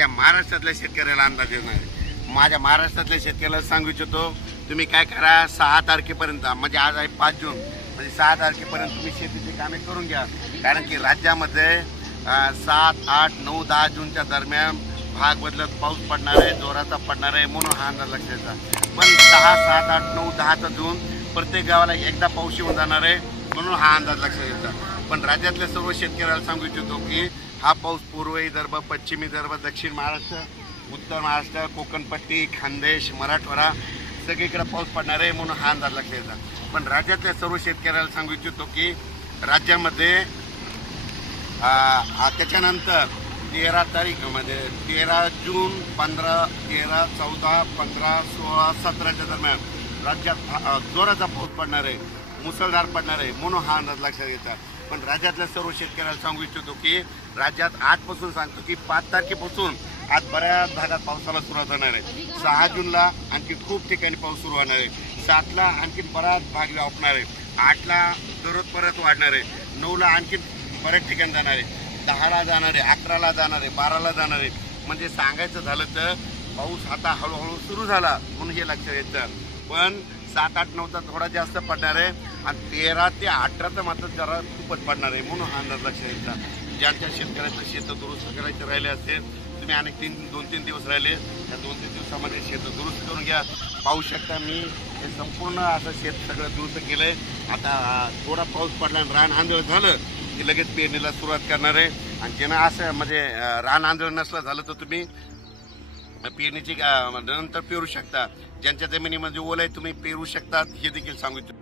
माझ्या महाराष्ट्रातल्या शेतकऱ्याला अंदाज येणार आहे। माझ्या महाराष्ट्रातल्या शेतकऱ्याला सांगू इच्छितो, तुम्ही काय करा, 6 तारखेपर्यंत, म्हणजे आज आहे 5 जून, म्हणजे 6 तारखेपर्यंत तुम्ही शेतीची कामे करून घ्या। कारण की राज्यामध्ये 7, 8, 9, 10 जूनच्या दरम्यान भाग बदलत पाऊस पडणार आहे, जोराचा पडणार आहे, म्हणून हा अंदाज लक्षात घ्या। पण 6, 7, 8, 9, 10 जून प्रत्येक गावाला एकदा पाऊस येऊन जाणार आहे, म्हणून हा अंदाज लक्षात घ्यायचा। पण राज्यातल्या सर्व शेतकऱ्याला सांगू इच्छितो की हा पाऊस पूर्व विदर्भ, पश्चिम विदर्भ, दक्षिण महाराष्ट्र, उत्तर महाराष्ट्र, कोकणपट्टी, खानदेश, मराठवाडा सगळीकडे पाऊस पडणार आहे, म्हणून हा अंदाज लक्षात घ्यायचा। पण राज्यातल्या सर्व शेतकऱ्याला सांगू इच्छितो की राज्यामध्ये त्याच्यानंतर 13 तारीखमध्ये 13 जून, 15, 13, 14, 15, 16, 17च्या दरम्यान राज्यात जोराचा पाऊस पडणार आहे, मुसळधार पडणार आहे, म्हणून हा अंदाज लक्षात घ्यायचा। पण राज्यातल्या सर्व शेतकऱ्याला सांगू इच्छितो की राज्यात आजपासून सांगतो की 5 तारखेपासून आज बऱ्याच भागात पावसाला सुरुवात होणार आहे। 6 जूनला आणखी खूप ठिकाणी पाऊस सुरू होणार आहे, 7ला आणखी बराच भाग व्यापणार आहे, 8ला दररोज परत वाढणार आहे, 9ला आणखी बऱ्याच ठिकाणी जाणार आहे, 10ला जाणार आहे, 11ला जाणार आहे, 12ला जाणार आहे। म्हणजे सांगायचं झालं तर पाऊस आता हळूहळू सुरू झाला, म्हणून हे लक्षात घ्यायचं। पण 7, 8, 9चा थोडा जास्त पडणार आहे आणि 13 ते 18चा मात्र जरा खूपच पडणार आहे, म्हणून हा अंदाज लक्षात घ्यायचा। ज्यांच्या शेतकऱ्याचं शेत दुरुस्त करायचे राहिले असेल, तुम्ही अनेक 2-3 दिवस राहिले, त्या 2-3 दिवसामध्ये शेत दुरुस्त करून घ्या। पाहू शकता मी हे संपूर्ण असं शेत सगळं दुरुस्त केलंय। आता थोडा पाऊस पडला आणि रान आंदोलन झालं की लगेच पेरणीला सुरुवात करणार आहे। आणि ज्यांना असं म्हणजे रान आंदोलन नसलं झालं तर तुम्ही पेरणीची नंतर पेरू शकता। ज्यांच्या जमिनीमध्ये ओल आहे तुम्ही पेरू शकतात, हे देखील सांगू इच्छितो।